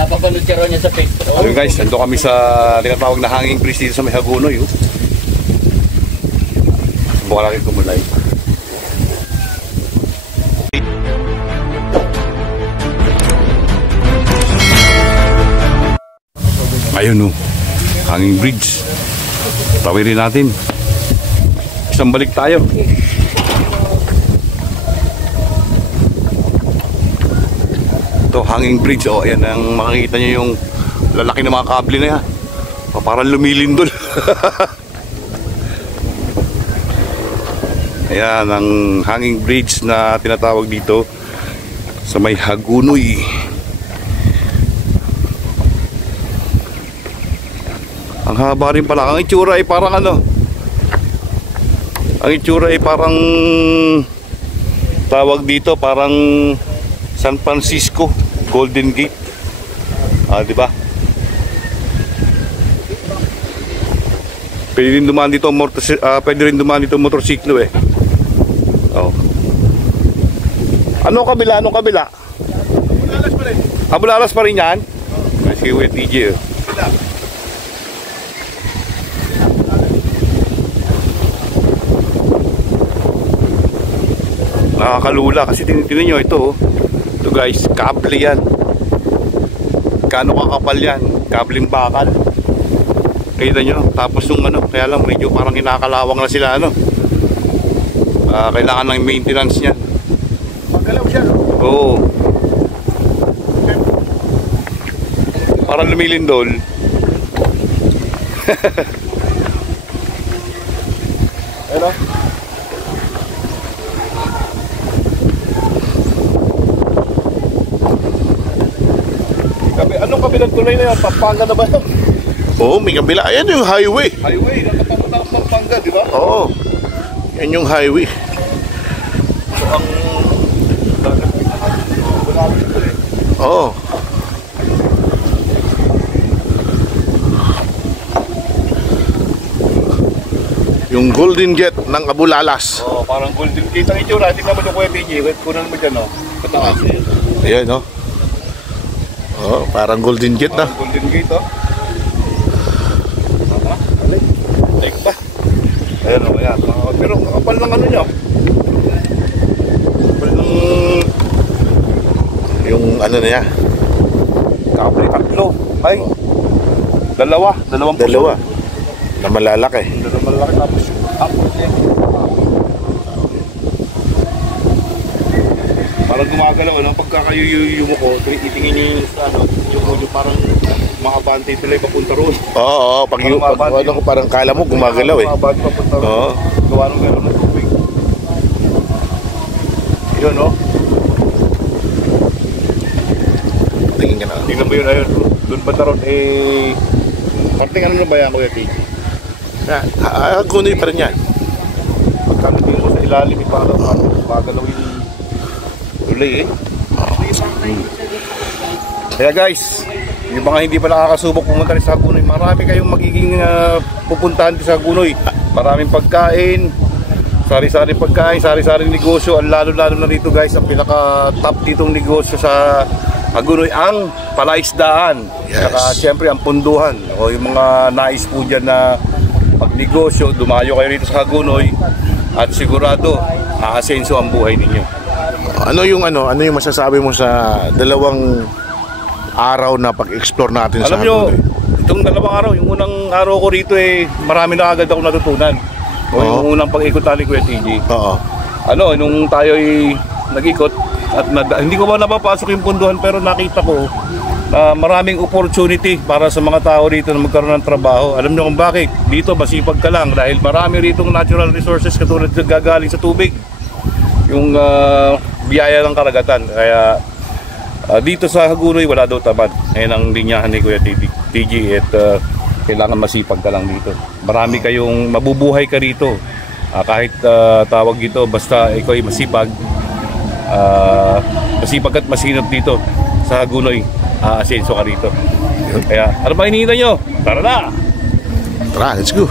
Napapanood ka rin niya sa Facebook. Ayun guys, nandito kami sa tinatawag na hanging bridge dito sa may Hagunoy. Subukan natin kumulay. Ayun hanging bridge. Tawirin natin. Isang balik tayo. Ito, hanging bridge. O, ayan ang makikita nyo yung lalaki ng mga kable na yan. O, parang lumilindol. Ayan, ang hanging bridge na tinatawag dito sa may Hagunoy. Ang haba rin pala. Ang itsura ay parang ano? Ang itsura ay parang tawag dito, parang San Francisco Golden Gate. Di ba? Pwede rin dumaan dito motorsiklo eh. Oh. Anong kabila? Bulalas pa rin. Bulalas pa rin yan? Sige, wait, TJ. Nakakalula kasi tinitingnan nyo ito. Ito guys, kable yan. Kano kakapal yan? Kableng bakal. Kita nyo, tapos yung ano, kaya lang medyo parang kinakalawang na sila ano. Kailangan ng maintenance niyan. Magalaw siya no? Oo. Parang lumilindol. Hello? Anong kabilang tulay na yan? Pampanga na ba yan? Oo, may kabila. Ayan yung highway. Highway, nakatapos ng Pampanga, di ba? Oo. Yan yung highway. So, ang oo. Yung Golden Gate ng Abulalas. Oo, parang Golden Gate ang itsura. Tingnan mo yung Kuya PJ. Kunan mo dyan, no? Pataas. Ayan, no? Oh, parang Golden Gate na. Golden Gate, oh. Like ba? Ayan, oh, ayan. Pero kapal ng ano niya. Kapal ng yung ano na niya. Kapal tatlo. Ay. Dalawang puso. Dalawa. Na malalaki. Na malalaki tapos apos niya. Parang gumagalaw, ano? Pagkakayuyuyo mo ko, itingin niyo yung ano, yung parang makabante tuloy papunta roon. Oo, pag ano ko parang kala mo gumagalaw eh. Makabante papunta roon. Oo. Gawa ng galaw ng tubig. Yun, no? Tingin ka na. Tingnan mo yun, ayun. Doon ba taron, eh... Parting ano na ba yan, Kuya Tiki? Gunoy pa rin yan. Pagkakatingin mo sa ilalim, parang magalaw yung tulay eh. Kaya guys, yung mga hindi pa nakakasubok pumunta rin sa Hagunoy, marami kayong magiging pupuntahan sa Hagunoy. Maraming pagkain, sari-saring pagkain, sari-saring negosyo. Ang lalo-lalo na rito guys, ang pinaka-top ditong negosyo sa Hagunoy ang palaisdaan. Yes. Saka siyempre ang punduhan o yung mga nais po dyan na magnegosyo, dumayo kayo rito sa Hagunoy at sigurado aasenso ang buhay ninyo. Ano yung masasabi mo sa dalawang araw na pag-explore natin sa Hagunoy? Alam nyo, itong dalawang araw, yung unang araw ko rito marami na agad ako natutunan. Yung unang pag-ikot natin, Kuya TJ. Nung tayo nag-ikot at hindi ko ba napapasok yung punduhan, pero nakita ko maraming opportunity para sa mga tao rito na magkaroon ng trabaho. Alam nyo kung bakit? Dito masipag ka lang dahil marami rito natural resources katulad na gagaling sa tubig. Yung biyaya ng karagatan. Kaya dito sa Hagunoy wala daw tamad. Ayan ang linyahan ni Kuya TJ at kailangan masipag ka lang dito. Marami kayong mabubuhay ka rito. Kahit tawag dito basta ikaw ay masipag. Masipag at masinop dito sa Hagunoy. Asenso ka rito. Kaya ano ba hinihintay nyo? Tara na! Tara, let's go!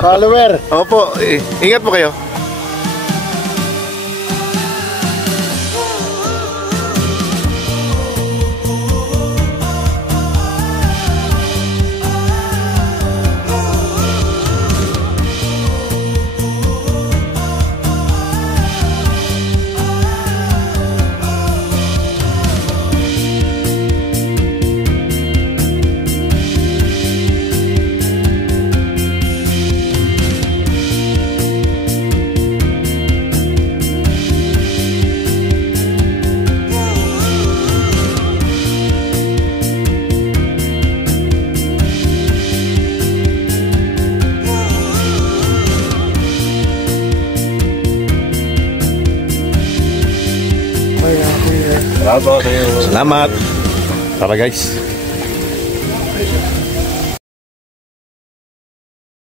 Follower. Opo, ingat po kayo. Salamat. Tara guys.